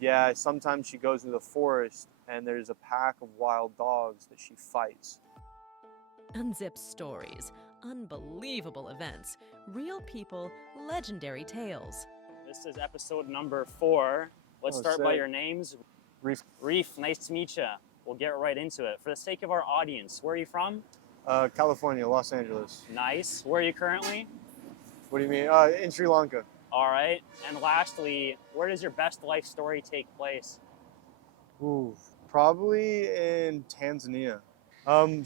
Yeah, sometimes she goes into the forest and there's a pack of wild dogs that she fights. Unzipped stories, unbelievable events, real people, legendary tales. This is episode number 4. Let's Oh, start by sick. your names. Raefe. Raefe, nice to meet you. We'll get right into it. For the sake of our audience, where are you from? California, Los Angeles. Nice. Where are you currently? What do you mean? In Sri Lanka. All right. And lastly, where does your best life story take place? Ooh, probably in Tanzania.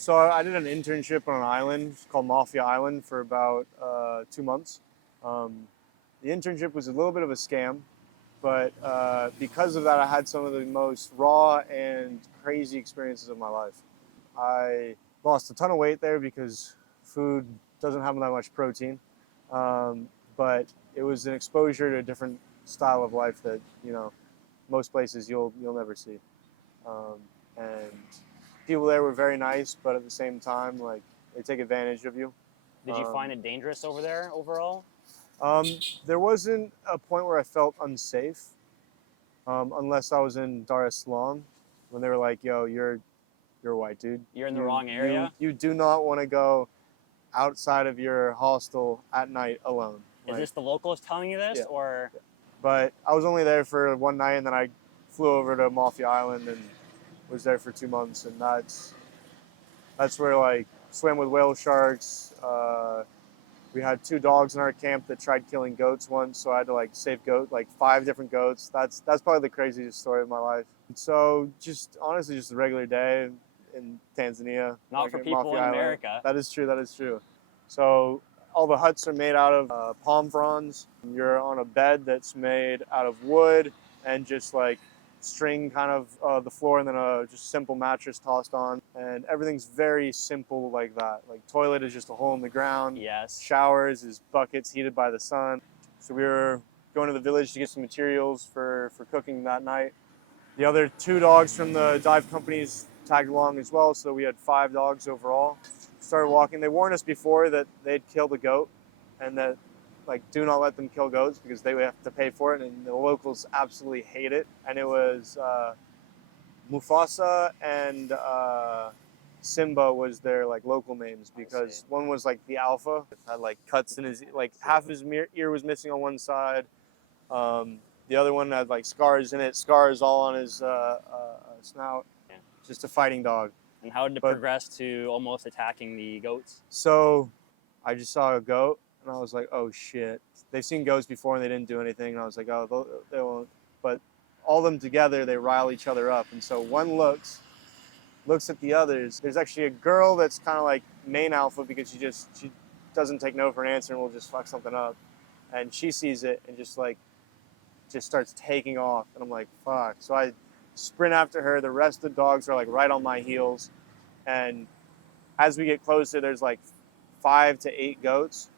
So I did an internship on an island called Mafia Island for about 2 months. The internship was a little bit of a scam, but because of that, I had some of the most raw and crazy experiences of my life. I lost a ton of weight there because food doesn't have that much protein, but it was an exposure to a different style of life that most places you'll never see. And people there were very nice, but at the same time, like, they take advantage of you. Did you find it dangerous over there overall? There wasn't a point where I felt unsafe, unless I was in Dar es Salaam, when they were like, "Yo, you're a white dude. You're in the wrong area? You do not want to go outside of your hostel at night alone." Is this the locals telling you this, Yeah. or? But I was only there for one night, and then I flew over to Mafia Island and was there for 2 months, and that's where, like, swam with whale sharks. We had 2 dogs in our camp that tried killing goats once, so I had to, like, save 5 different goats. That's probably the craziest story of my life. So just honestly, just a regular day in Tanzania. Not like for at people Mafia in Island. America. That is true. That is true. So all the huts are made out of palm fronds. You're on a bed that's made out of wood and just like string kind of the floor, and then a just simple mattress tossed on, and everything's very simple like that. Like, toilet is just a hole in the ground. Yes. Showers is buckets heated by the sun. So we were going to the village to get some materials for cooking that night. The other 2 dogs from the dive companies tagged along as well, so we had 5 dogs overall. Started walking. They warned us before that they'd killed a goat, and that, like, do not let them kill goats because they would have to pay for it, and the locals absolutely hate it. And it was Mufasa and Simba was their, like, local names, because one was like the alpha, had like cuts in his, like, half his ear was missing on one side. The other one had like scars in it, scars all on his snout. Yeah. Just a fighting dog. And how did it progress to almost attacking the goats? So I just saw a goat, and I was like, oh shit. They've seen goats before and they didn't do anything, and I was like, oh, they won't. But all of them together, they rile each other up. And so one looks at the others. There's actually a girl that's kind of like main alpha, because she doesn't take no for an answer and will just fuck something up. And she sees it and just starts taking off. And I'm like, fuck. So I sprint after her. The rest of the dogs are like right on my heels. And as we get closer, there's like 5 to 8 goats.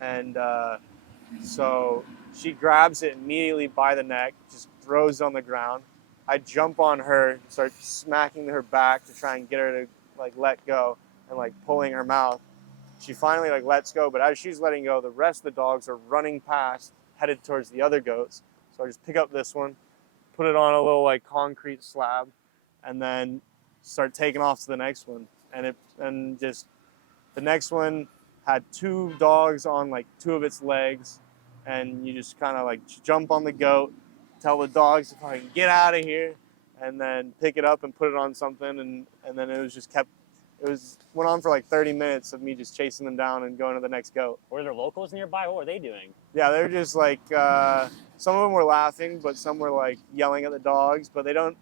And so she grabs it immediately by the neck, just throws it on the ground. I jump on her, start smacking her back to try and get her to, like, let go, and, like, pulling her mouth. She finally, like, lets go, but as she's letting go, the rest of the dogs are running past, headed towards the other goats. So I just pick up this one, put it on a little, like, concrete slab, and then start taking off to the next one. And just the next one had 2 dogs on, like, 2 of its legs, and you just kind of, like, jump on the goat, tell the dogs to fucking get out of here, and then pick it up and put it on something, and then went on for like 30 minutes of me just chasing them down and going to the next goat. Were there locals nearby? What were they doing? Yeah, they're just like, some of them were laughing, but some were like yelling at the dogs, but they don't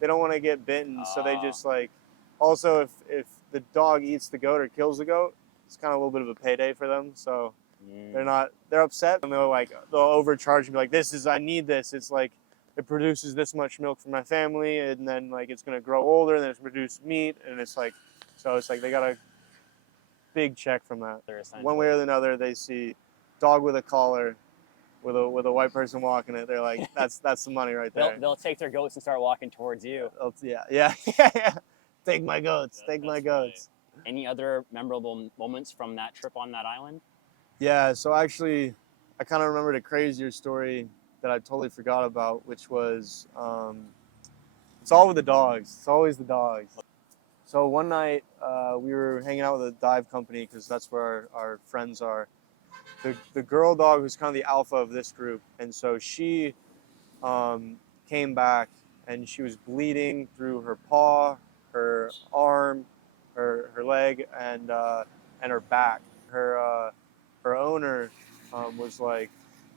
want to get bitten, so they just, like, also if the dog eats the goat or kills the goat, it's kind of a little bit of a payday for them, so they're upset, and they'll overcharge me, like, I need this. It's like, it produces this much milk for my family, and then, like, it's gonna grow older, and then it's produce meat, and it's like they got a big check from that. One way or another, they see dog with a collar with a white person walking it, they're like, that's the money right there. They'll take their goats and start walking towards you. Yeah. Take my goats. Take my goats. Right. Any other memorable moments from that trip on that island? Yeah, so actually, I kind of remembered a crazier story that I totally forgot about, which was it's all with the dogs. It's always the dogs. So one night we were hanging out with a dive company because that's where our friends are. The girl dog was kind of the alpha of this group, and so she came back and she was bleeding through her paw, her arm, her leg, and her back. Her owner was like,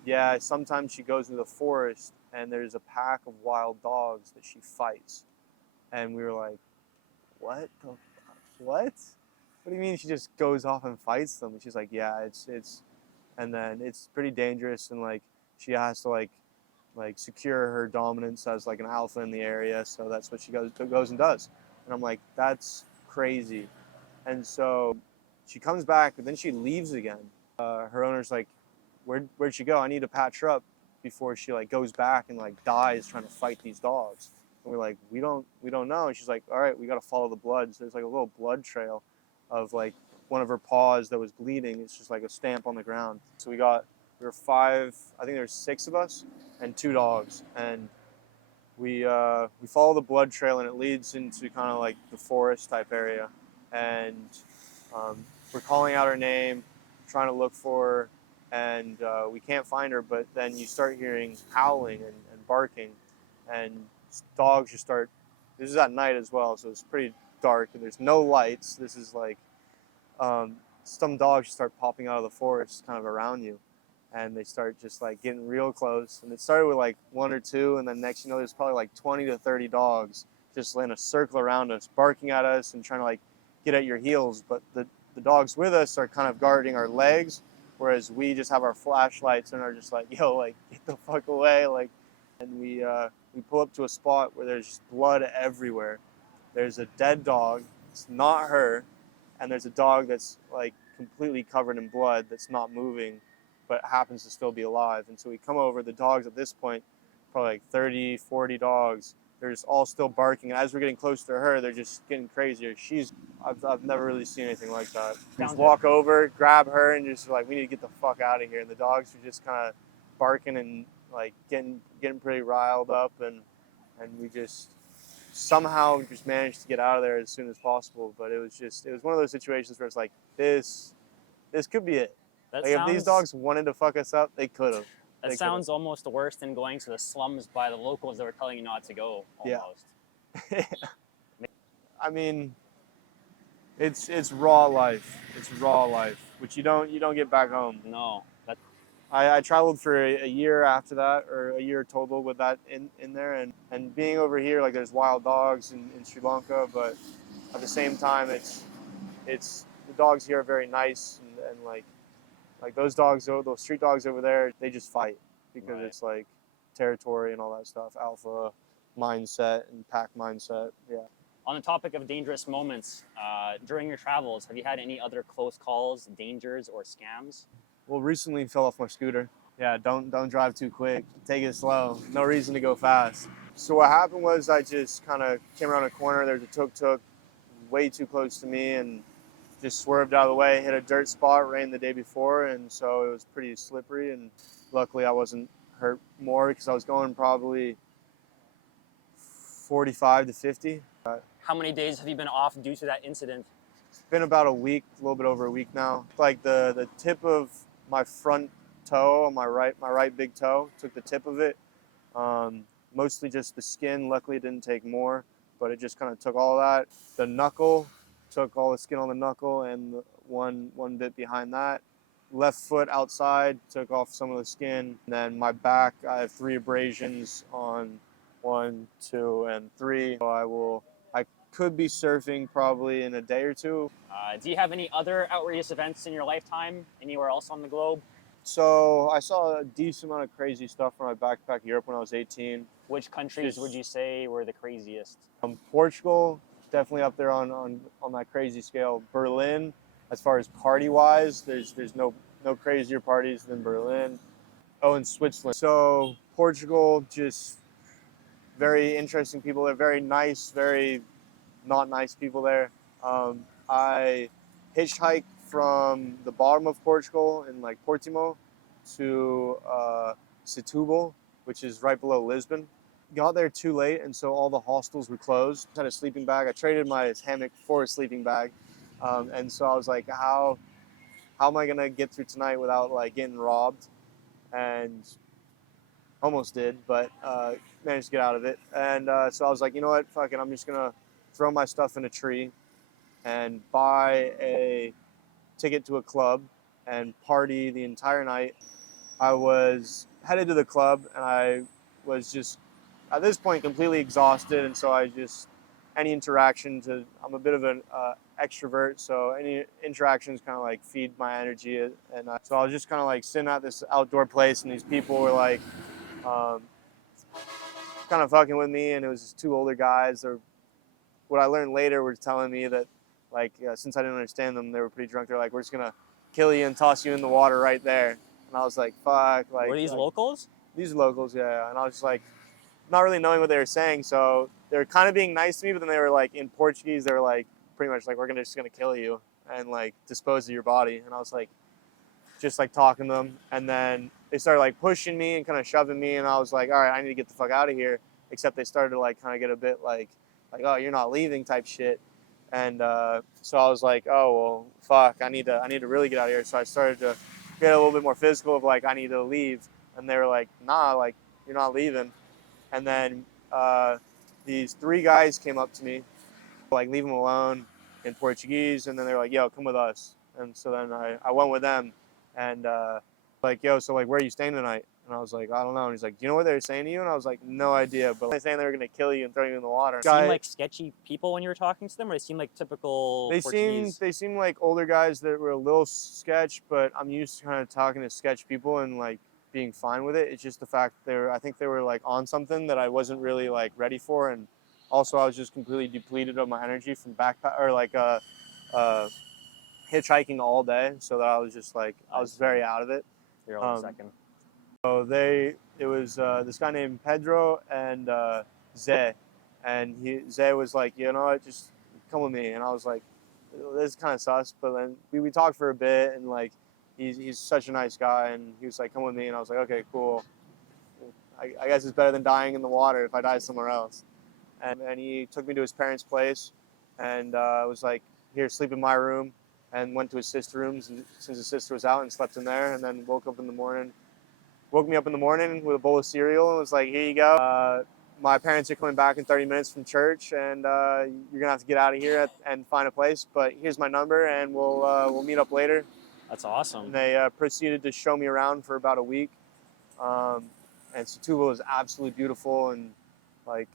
yeah, sometimes she goes into the forest and there's a pack of wild dogs that she fights, and we were like, what the what? What do you mean she just goes off and fights them? And she's like, yeah, it's and then it's pretty dangerous, and like she has to like secure her dominance as like an alpha in the area, so that's what she goes and does. And I'm like, that's crazy. And so she comes back, but then she leaves again. Her owner's like, where'd she go? I need to patch her up before she like goes back and like dies trying to fight these dogs. And we're like, we don't know. And she's like, all right, we got to follow the blood. So there's like a little blood trail of like one of her paws that was bleeding. It's just like a stamp on the ground. So we were five, I think there's six of us and two dogs. And we follow the blood trail, and it leads into kind of like the forest type area. And we're calling out her name, trying to look for her, and we can't find her. But then you start hearing howling and barking, and dogs just start. This is at night as well, so it's pretty dark, and there's no lights. This is like some dogs just start popping out of the forest, kind of around you, and they start just like getting real close. And it started with like one or two, and then next you know there's probably like 20 to 30 dogs just in a circle around us, barking at us and trying to like get at your heels. But the dogs with us are kind of guarding our legs, whereas we just have our flashlights and are just like, yo, like get the fuck away, like. And we pull up to a spot where there's just blood everywhere. There's a dead dog. It's not her, and there's a dog that's like completely covered in blood that's not moving, but happens to still be alive. And so we come over. The dogs at this point, probably like 30, 40 dogs. They're just all still barking. And as we're getting close to her, they're just getting crazier. I've never really seen anything like that. We just walk over, grab her, and just like, we need to get the fuck out of here. And the dogs are just kind of barking and like getting pretty riled up, and we just somehow just managed to get out of there as soon as possible. But it was one of those situations where it's like, this could be it. That Like if these dogs wanted to fuck us up, they could have. That sounds almost worse than going to the slums by the locals that were telling you not to go, almost. Yeah. I mean, it's raw life. It's raw life, which you don't get back home. No. I traveled for a year after that, or a year total with that in there, and being over here, like there's wild dogs in Sri Lanka, but at the same time, it's the dogs here are very nice, and like those dogs, those street dogs over there, they just fight because it's like territory and all that stuff, alpha mindset and pack mindset. Yeah. On the topic of dangerous moments, during your travels, have you had any other close calls, dangers, or scams? Well, recently fell off my scooter. Yeah, don't drive too quick. Take it slow. No reason to go fast. So what happened was I just kind of came around a corner. There's a tuk-tuk way too close to me, and just swerved out of the way, hit a dirt spot, rained the day before, and so it was pretty slippery, and luckily I wasn't hurt more because I was going probably 45 to 50. How many days have you been off due to that incident? It's been about a week, a little bit over a week now. Like the tip of my front toe on my right big toe, took the tip of it. Mostly just the skin. Luckily it didn't take more, but it just kind of took all that. The knuckle, took all the skin on the knuckle and one bit behind that. Left foot outside, took off some of the skin. And then my back, I have 3 abrasions on 1, 2, and 3. So I could be surfing probably in a day or two. Do you have any other outrageous events in your lifetime, anywhere else on the globe? So I saw a decent amount of crazy stuff from my backpack in Europe when I was 18. Which countries would you say were the craziest? Portugal, definitely up there on that crazy scale. Berlin, as far as party-wise, there's no crazier parties than Berlin. Oh, and Switzerland. So Portugal, just very interesting people. They're very nice, very not nice people there. I hitchhiked from the bottom of Portugal in like Portimão to Setúbal, which is right below Lisbon. Got there too late, and so all the hostels were closed. I had a sleeping bag. I traded my hammock for a sleeping bag, and so I was like, how am I gonna get through tonight without like getting robbed? And almost did, but managed to get out of it. And so I was like, you know what, fuck it, I'm just gonna throw my stuff in a tree and buy a ticket to a club and party the entire night. I was headed to the club, and I was just at this point completely exhausted, and so I just any interaction to I'm a bit of an extrovert, so any interactions kind of like feed my energy, and so I was just kind of like sitting at this outdoor place, and these people were like um, kind of fucking with me, and it was just two older guys. Or what I learned later were telling me that like since I didn't understand them, they were pretty drunk. They're like, we're just gonna kill you and toss you in the water right there. And I was like, fuck, like. Were these locals? These are locals, yeah. And I was just like, not really knowing what they were saying. So they were kind of being nice to me, but then they were like, in Portuguese, they were like, pretty much like, we're just gonna kill you and like dispose of your body. And I was like, just like talking to them. And then they started like pushing me and kind of shoving me. And I was like, all right, I need to get the fuck out of here. Except they started to like kind of get a bit like, oh, you're not leaving type shit. And so I was like, oh, well, fuck, I need to really get out of here. So I started to get a little bit more physical of like, I need to leave. And they were like, nah, like, you're not leaving. And then these three guys came up to me, like, leave them alone in Portuguese. And then they were like, yo, come with us. And so then I went with them. And like, yo, so like, where are you staying tonight? And I was like, I don't know. And he's like, do you know what they were saying to you? And I was like, no idea. But they're saying they were going to kill you and throw you in the water. Seem like sketchy people when you were talking to them, or they seem like typical Portuguese? They seemed like older guys that were a little sketch, but I'm used to kind of talking to sketch people and like being fine with it. It's just the fact I think they were like on something that I wasn't really like ready for. And also I was just completely depleted of my energy from backpack or like hitchhiking all day. So that I was just like, I was very out of it. Here, hold on a second. So it was this guy named Pedro and Zé, and Zé was like, you know what, just come with me. And I was like, this is kind of sus. But then we talked for a bit, and like he's such a nice guy, and he was like, come with me. And I was like, okay, cool. I guess it's better than dying in the water if I die somewhere else. And he took me to his parents' place, and was like, here, sleep in my room, and went to his sister's room since his sister was out, and slept in there, and then woke me up in the morning with a bowl of cereal and was like, here you go. My parents are coming back in 30 minutes from church, and you're gonna have to get out of here and find a place, but here's my number, and we'll meet up later. That's awesome. And they proceeded to show me around for about a week. And Setúbal is absolutely beautiful, and like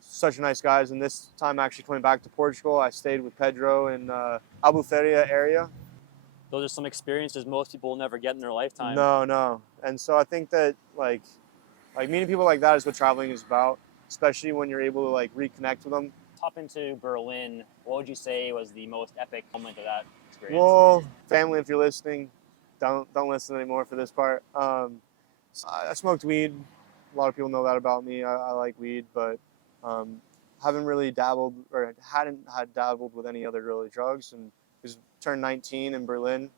such nice guys. And this time actually coming back to Portugal, I stayed with Pedro in Albufeira area. Those are some experiences most people will never get in their lifetime. No. And so I think that like meeting people like that is what traveling is about, especially when you're able to like reconnect with them. Hop into Berlin. What would you say was the most epic moment of that experience? Well, family, if you're listening, don't listen anymore for this part. I smoked weed. A lot of people know that about me. I like weed, but haven't really dabbled or hadn't dabbled with any other really drugs. And was turned 19 in Berlin,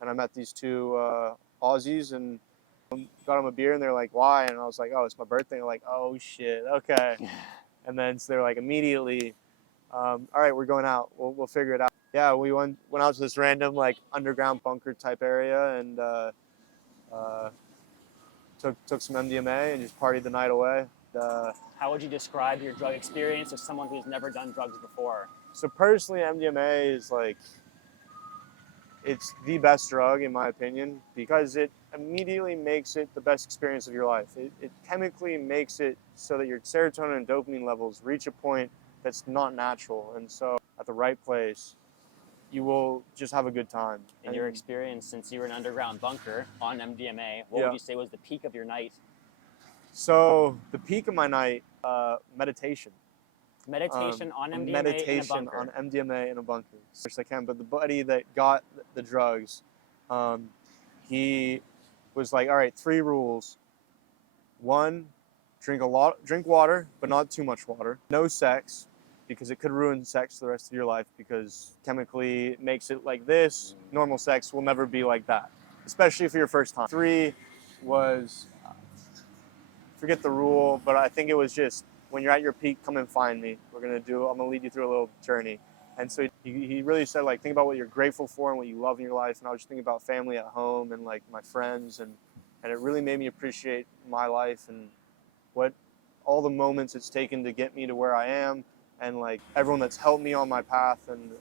and I met these two Aussies and got them a beer, and they're like, why? And I was like, oh, it's my birthday. And they're like, oh shit, okay. And then so they're like, immediately, all right, we're going out. We'll figure it out. Yeah, we went out to this random like underground bunker type area, and took some MDMA and just partied the night away. How would you describe your drug experience as someone who's never done drugs before? So personally, MDMA is like, it's the best drug in my opinion, because it immediately makes it the best experience of your life. It chemically makes it so that your serotonin and dopamine levels reach a point that's not natural. And so at the right place, you will just have a good time. In your experience, since you were in an underground bunker on MDMA, what would you say was the peak of your night? So the peak of my night, meditation. Meditation on MDMA meditation in a bunker. on MDMA in a bunker, as much as I can. But the buddy that got the drugs, he was like, all right, 3 rules. 1, drink water, but not too much water. No sex, because it could ruin sex for the rest of your life, because chemically it makes it like this. Normal sex will never be like that, especially for your first time. 3 was forget the rule, but I think it was just, when you're at your peak, come and find me. I'm gonna lead you through a little journey. And so he really said, like, think about what you're grateful for and what you love in your life. And I was just thinking about family at home and like my friends, and it really made me appreciate my life and what all the moments it's taken to get me to where I am, and like everyone that's helped me on my path and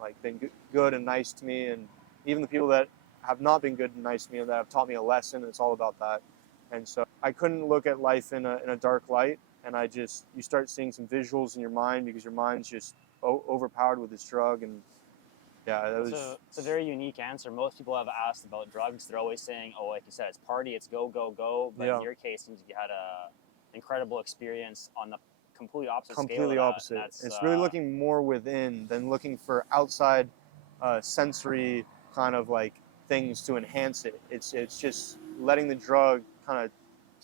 like been good and nice to me, and even the people that have not been good and nice to me and that have taught me a lesson. It's all about that. And so I couldn't look at life in a dark light, and you start seeing some visuals in your mind because your mind's just overpowered with this drug. And yeah, it's a very unique answer. Most people have asked about drugs. They're always saying, oh, like you said, it's party, it's go, go, go. But in your case, it seems you had a incredible experience on the completely opposite scale. Completely opposite. It's really looking more within than looking for outside sensory kind of like things to enhance it. It's just letting the drug kind of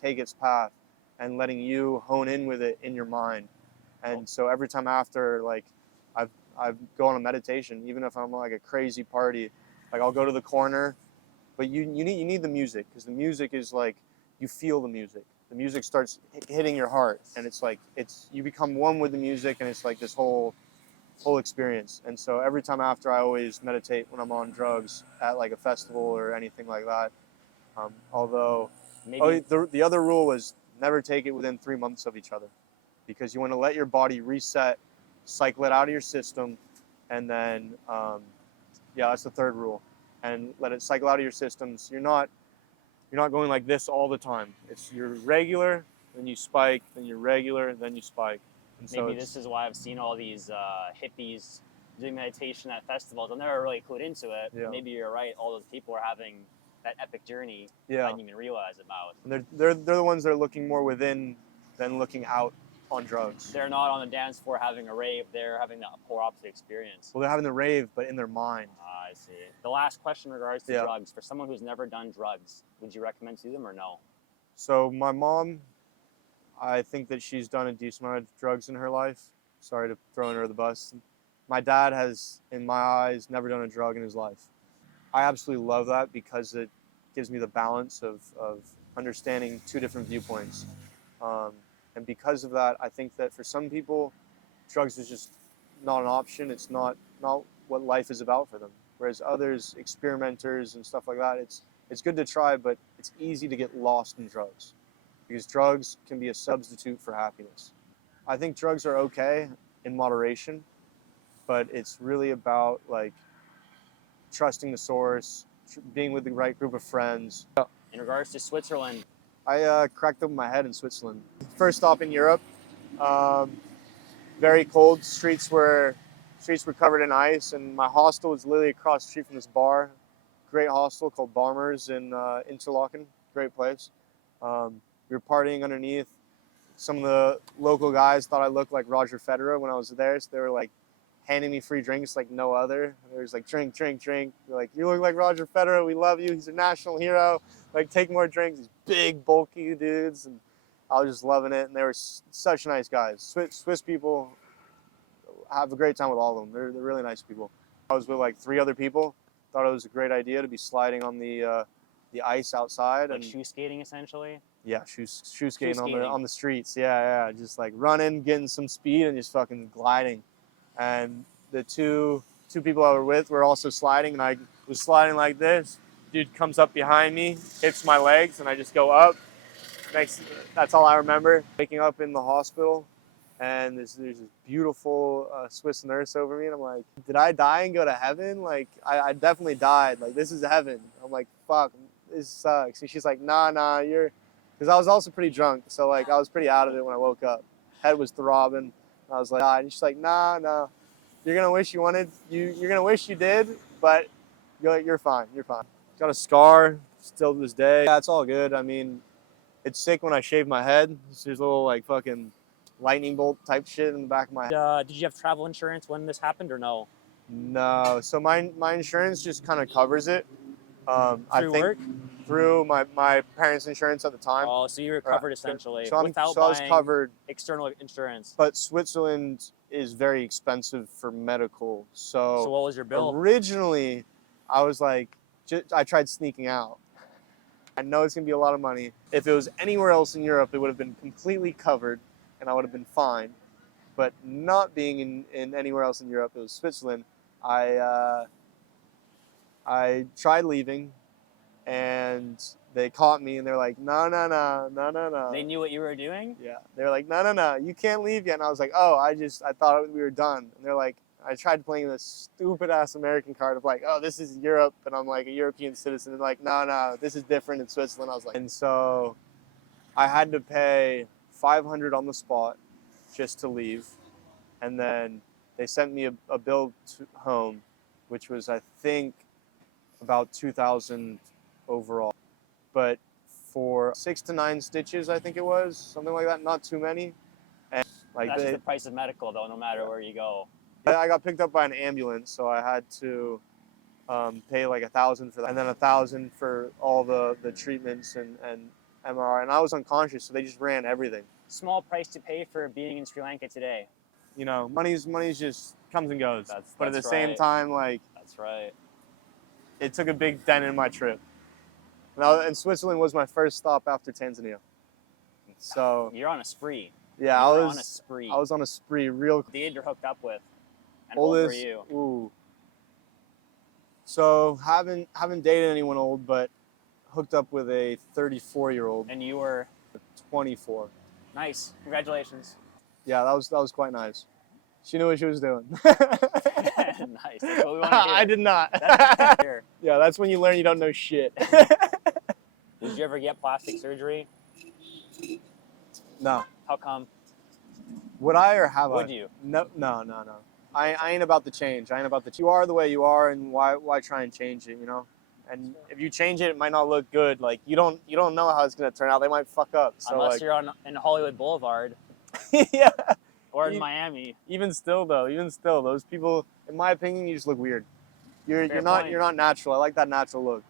take its path and letting you hone in with it in your mind. And so every time after, like, I go on a meditation, even if I'm like a crazy party, like I'll go to the corner, but you need the music, because the music is like, you feel the music. The music starts hitting your heart, and it's like you become one with the music, and it's like this whole experience. And so every time after, I always meditate when I'm on drugs at like a festival or anything like that. Although, the other rule was never take it within 3 months of each other, because you want to let your body reset, cycle it out of your system, and then that's the third rule, and let it cycle out of your system. So you're not going like this all the time. You're regular, then you spike, then you're regular, then you spike. And maybe this is why I've seen all these hippies doing meditation at festivals. I'm never really clued into it. Yeah. Maybe you're right. All those people are having that epic journey I didn't even realize about. And they're the ones that are looking more within than looking out on drugs. They're not on the dance floor having a rave. They're having the polar opposite experience. Well, they're having the rave, but in their mind. I see. The last question in regards to drugs. For someone who's never done drugs, would you recommend to them or no? So my mom, I think that she's done a decent amount of drugs in her life. Sorry to throw in her the bus. My dad has, in my eyes, never done a drug in his life. I absolutely love that, because it gives me the balance of understanding two different viewpoints. And because of that, I think that for some people, drugs is just not an option. It's not what life is about for them. Whereas others, experimenters and stuff like that, it's good to try, but it's easy to get lost in drugs, because drugs can be a substitute for happiness. I think drugs are okay in moderation, but it's really about like trusting the source, being with the right group of friends. In regards to Switzerland, I cracked open my head in Switzerland. First stop in Europe, very cold. Streets were covered in ice, and my hostel was literally across the street from this bar. Great hostel called Barmer's in Interlaken. Great place. We were partying underneath. Some of the local guys thought I looked like Roger Federer when I was there, so they were like handing me free drinks like no other. There was like, drink, drink, drink. They're like, you look like Roger Federer. We love you. He's a national hero. Like, take more drinks. These big, bulky dudes. And I was just loving it. And they were such nice guys. Swiss people, have a great time with all of them. They're really nice people. I was with like 3 other people. Thought it was a great idea to be sliding on the ice outside. like and shoe skating essentially? Yeah, shoe skating on the streets. Yeah, just like running, getting some speed, and just fucking gliding. And the two people I were with were also sliding, and I was sliding like this. Dude comes up behind me, hits my legs, and I just go up. That's all I remember. Waking up in the hospital, and there's this beautiful Swiss nurse over me, and I'm like, did I die and go to heaven? Like, I definitely died. Like, this is heaven. I'm like, fuck, this sucks. And she's like, nah, you're... Because I was also pretty drunk, so like I was pretty out of it when I woke up. Head was throbbing. I was like, and she's like, nah. You're gonna wish you're gonna wish you did, but you're fine. You're fine. Got a scar still to this day. Yeah, it's all good. I mean, it's sick when I shave my head. There's a little like fucking lightning bolt type shit in the back of my head. Did you have travel insurance when this happened or no? No. So my insurance just kind of covers it. Work? Through my parents' insurance at the time. Oh, so you were covered essentially so without I was buying covered. External insurance. But Switzerland is very expensive for medical. So what was your bill? Originally, I was like, I tried sneaking out. I know it's gonna be a lot of money. If it was anywhere else in Europe, it would have been completely covered and I would have been fine. But not being in anywhere else in Europe, it was Switzerland. I tried leaving, and they caught me, and they're like, no, no, no, no, no, no. They knew what you were doing? Yeah. They're like, no, no, no, you can't leave yet. And I was like, oh, I thought we were done. And they're like, I tried playing this stupid ass American card of like, oh, this is Europe, and I'm like a European citizen. And like, no, no, this is different in Switzerland. I was like, and so I had to pay $500 on the spot just to leave. And then they sent me a bill home, which was, I think, about 2,000 overall. But for 6 to 9 stitches, I think it was, something like that, not too many. And like that's just the price of medical, though, no matter where you go. I got picked up by an ambulance, so I had to pay like 1,000 for that, and then 1,000 for all the treatments and MRI. And I was unconscious, so they just ran everything. Small price to pay for being in Sri Lanka today. You know, money's just comes and goes. But at the right. same time, like, that's right. It took a big dent in my trip. And Switzerland was my first stop after Tanzania. So you're on a spree. Yeah, I was on a spree. I was on a spree real quick. The age you're hooked up with. And how old were you? Ooh. So haven't dated anyone old, but hooked up with a 34-year-old. And you were 24. Nice. Congratulations. Yeah, that was quite nice. She knew what she was doing. Nice. That's what we want to hear. I did not. Yeah, that's when you learn you don't know shit. Did you ever get plastic surgery? No. How come? Would I or have I? Would you? No. I ain't about the change. I ain't about the. You are the way you are, and why try and change it? You know. And if you change it, it might not look good. Like you don't know how it's gonna turn out. They might fuck up. So unless you're in Hollywood Boulevard. Yeah. Or in Miami. Even still, those people, in my opinion, you just look weird. You're not natural. I like that natural look.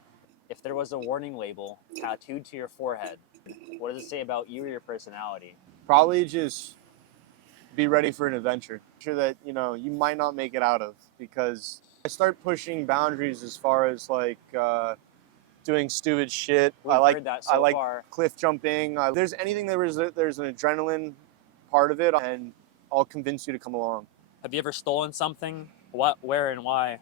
If there was a warning label tattooed to your forehead, what does it say about you or your personality? Probably just be ready for an adventure. Sure that you might not make it out of, because I start pushing boundaries as far as like doing stupid shit. We've heard that so far. Cliff jumping. There's anything there's an adrenaline part of it, and I'll convince you to come along. Have you ever stolen something? What, where, and why?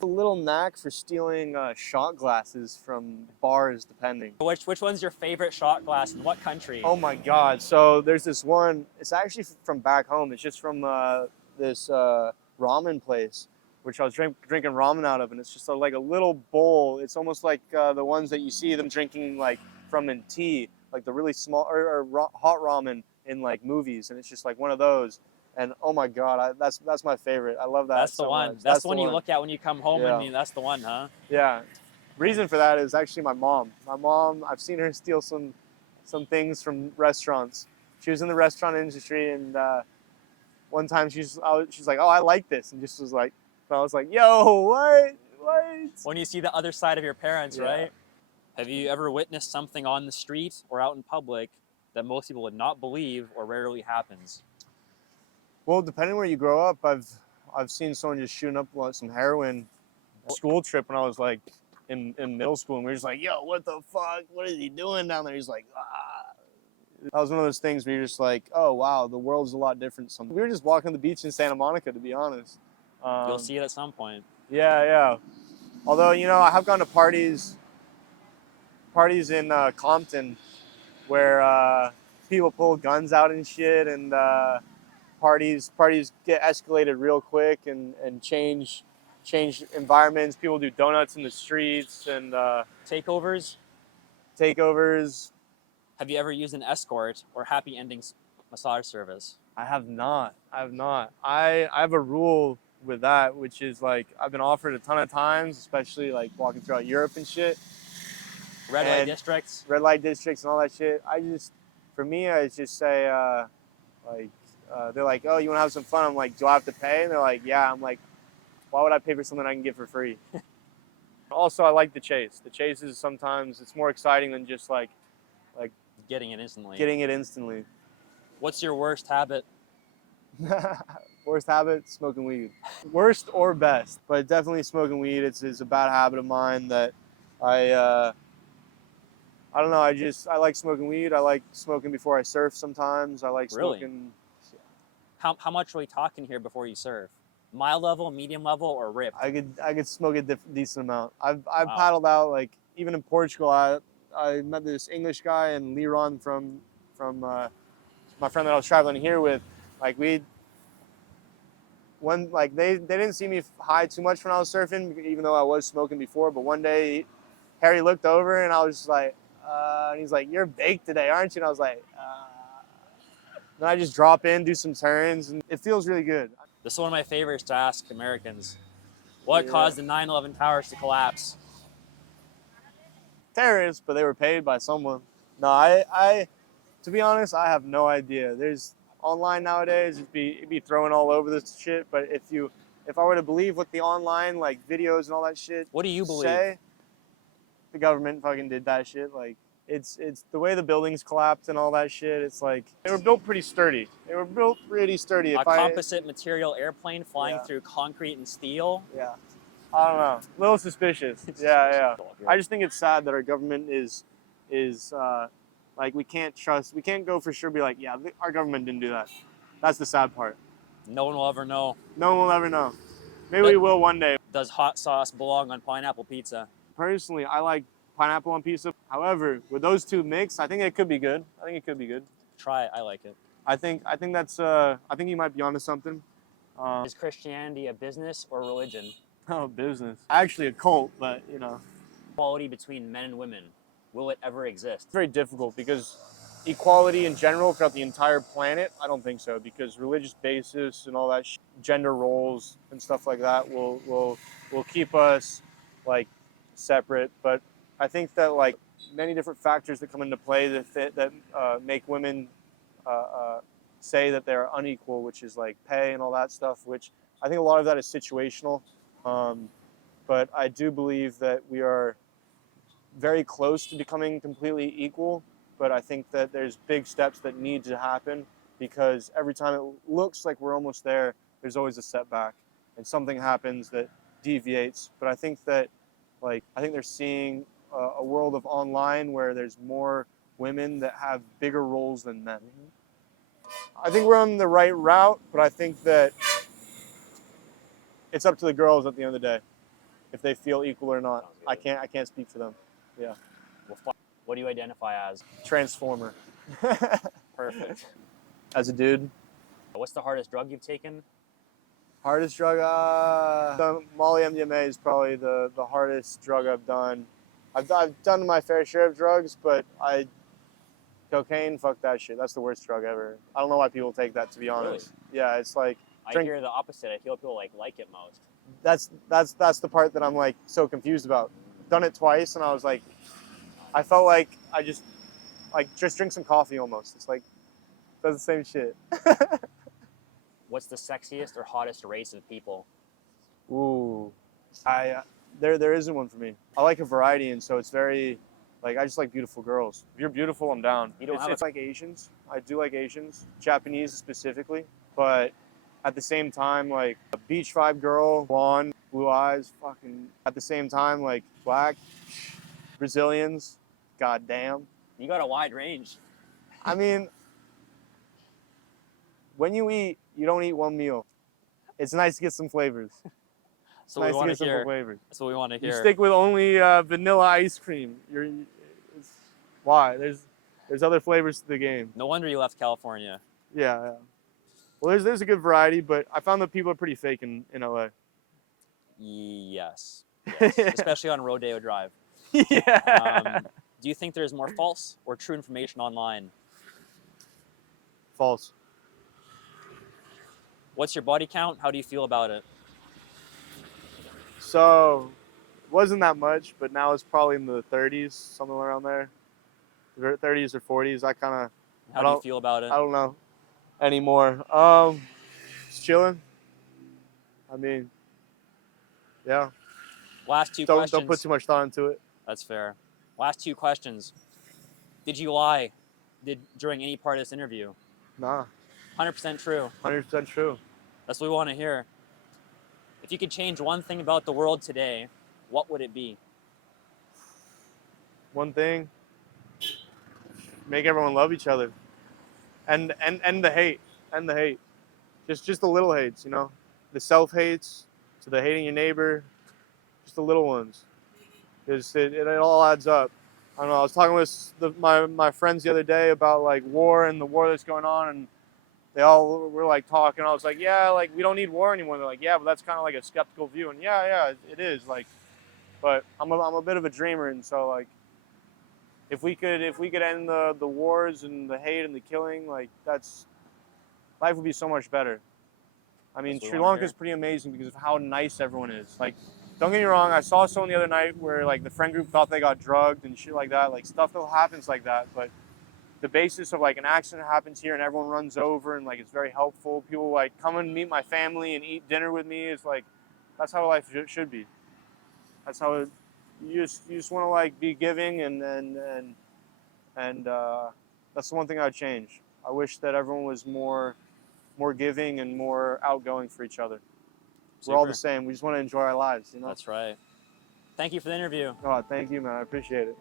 A little knack for stealing shot glasses from bars, depending. Which one's your favorite shot glass in what country? Oh my God! So there's this one. It's actually from back home. It's just from this ramen place, which I was drinking ramen out of, and it's just like a little bowl. It's almost like the ones that you see them drinking like from in tea, like the really small or hot ramen in like movies, and it's just like one of those. And oh my God, that's my favorite. I love that. That's the one. Much. That's the one you look at when you come home. Yeah. And that's the one, huh? Yeah. Reason for that is actually my mom. My mom, I've seen her steal some things from restaurants. She was in the restaurant industry, and one time she's like, "Oh, I like this," and just was like, I was like, "Yo, what?" When you see the other side of your parents, Yeah. right? Have you ever witnessed something on the street or out in public that most people would not believe or rarely happens? Well, depending where you grow up, I've seen someone just shooting up some heroin. School trip when I was like in middle school, and we were just like, "Yo, what the fuck? What is he doing down there?" He's like, "Ah." That was one of those things where you're just like, "Oh wow, the world's a lot different." We were just walking the beach in Santa Monica, to be honest. You'll see it at some point. Yeah. Although I have gone to parties in Compton where people pull guns out and shit, and parties get escalated real quick and change environments. People do donuts in the streets and Takeovers? Have you ever used an escort or happy endings massage service? I have not. I have a rule with that, which is like I've been offered a ton of times, especially like walking throughout Europe and shit. Red light districts and all that shit. For me, I just say they're like, "Oh, you want to have some fun?" I'm like, "Do I have to pay?" And they're like, "Yeah." I'm like, "Why would I pay for something I can get for free?" Also, I like the chase. The chase is sometimes it's more exciting than just like getting it instantly. What's your worst habit? Worst habit? Smoking weed. Worst or best, but definitely smoking weed. It's a bad habit of mine that I I don't know. I like smoking weed. I like smoking before I surf sometimes. I like Really? smoking. How much are we talking here before you surf? Mild level, medium level, or ripped? I could smoke a decent amount. I've Wow. paddled out, like even in Portugal. I met this English guy and Liron from my friend that I was traveling here with. Like they didn't see me high too much when I was surfing, even though I was smoking before. But one day, Harry looked over and I was just like, and he's like, "You're baked today, aren't you?" And I was like, Then I just drop in, do some turns, and it feels really good. This is one of my favorites to ask Americans. What Yeah. caused the 9/11 towers to collapse? Terrorists, but they were paid by someone. No, to be honest, I have no idea. There's online nowadays, it'd be throwing all over this shit. But if I were to believe what the online like videos and all that shit, What do you believe? say, the government fucking did that shit. Like it's the way the buildings collapsed and all that shit. It's like they were built pretty sturdy. They were built pretty sturdy. A composite material airplane flying Yeah. through concrete and steel? Yeah. I don't know. A little suspicious. Yeah. I just think it's sad that our government is like we can't go for sure be like, yeah, our government didn't do that. That's the sad part. No one will ever know. No one will ever know. Maybe we will one day. Does hot sauce belong on pineapple pizza? Personally, I like pineapple on pizza. However, with those two mixed, I think it could be good. Try it. I like it. I think you might be onto something. Is Christianity a business or religion? Oh, business. Actually a cult, but you know. Equality between men and women. Will it ever exist? It's very difficult because equality in general throughout the entire planet, I don't think so, because religious basis and all that gender roles and stuff like that will keep us like separate. But I think that like many different factors that come into play that make women say that they're unequal, which is like pay and all that stuff, which I think a lot of that is situational. But I do believe that we are very close to becoming completely equal, but I think that there's big steps that need to happen because every time it looks like we're almost there, there's always a setback and something happens that deviates. But I think that they're seeing a world of online where there's more women that have bigger roles than men. I think we're on the right route, but I think that it's up to the girls at the end of the day if they feel equal or not. I can't speak for them. Yeah. What do you identify as? Transformer. Perfect. As a dude. What's the hardest drug you've taken? Hardest drug? Molly MDMA is probably the hardest drug I've done. I've done my fair share of drugs, but cocaine, fuck that shit. That's the worst drug ever. I don't know why people take that, to be honest. Really? Yeah, it's like I hear the opposite. I feel people like it most. that's the part that I'm like so confused about. Done it twice, and I was like, I felt like I just drink some coffee almost. It's like does the same shit. What's the sexiest or hottest race of people? Ooh, there isn't one for me. I like a variety, and so it's very like I just like beautiful girls. If you're beautiful, I'm down. It's like Asians. I do like Asians, Japanese specifically, but at the same time, like a beach vibe girl, blonde, blue eyes, fucking. At the same time, like black, Brazilians, goddamn. You got a wide range. I mean, when you eat, you don't eat one meal. It's nice to get some flavors. So we want to hear. Flavors. That's what we want to hear. You stick with only vanilla ice cream. Why? There's other flavors to the game. No wonder you left California. Yeah. Well, there's a good variety, but I found that people are pretty fake in LA. Yes. Especially on Rodeo Drive. Yeah. Do you think there's more false or true information online? False. What's your body count? How do you feel about it? So, it wasn't that much, but now it's probably in the 30s, something around there. 30s or 40s. How do you feel about it? I don't know anymore. Just chilling. I mean, yeah. Last two questions. Don't put too much thought into it. That's fair. Last two questions. Did you lie during any part of this interview? Nah. 100% true. 100% true. That's what we want to hear. If you could change one thing about the world today, what would it be? One thing? make everyone love each other, and the hate, just the little hates, you know, the self hates to the hating your neighbor, just the little ones, because it all adds up. I don't know. I was talking with my friends the other day about like war and the war that's going on, and they all were like talking. I was like, yeah, like we don't need war anymore. They're like, yeah, but that's kind of like a skeptical view, and yeah, it is like, but I'm a bit of a dreamer, and so like if we could end the wars and the hate and the killing, like that's life would be so much better. I mean, Sri Lanka is pretty amazing because of how nice everyone is. Like, don't get me wrong, I saw someone the other night where like the friend group thought they got drugged and shit like that. Like stuff that happens like that, but the basis of like an accident happens here and everyone runs over and like it's very helpful. People like come and meet my family and eat dinner with me. It's like that's how life should be. That's how it, you just want to like be giving and that's the one thing I'd change. I wish that everyone was more giving and more outgoing for each other. We're all the same. We just want to enjoy our lives, you know? That's right. Thank you for the interview. Oh, thank you, man. I appreciate it.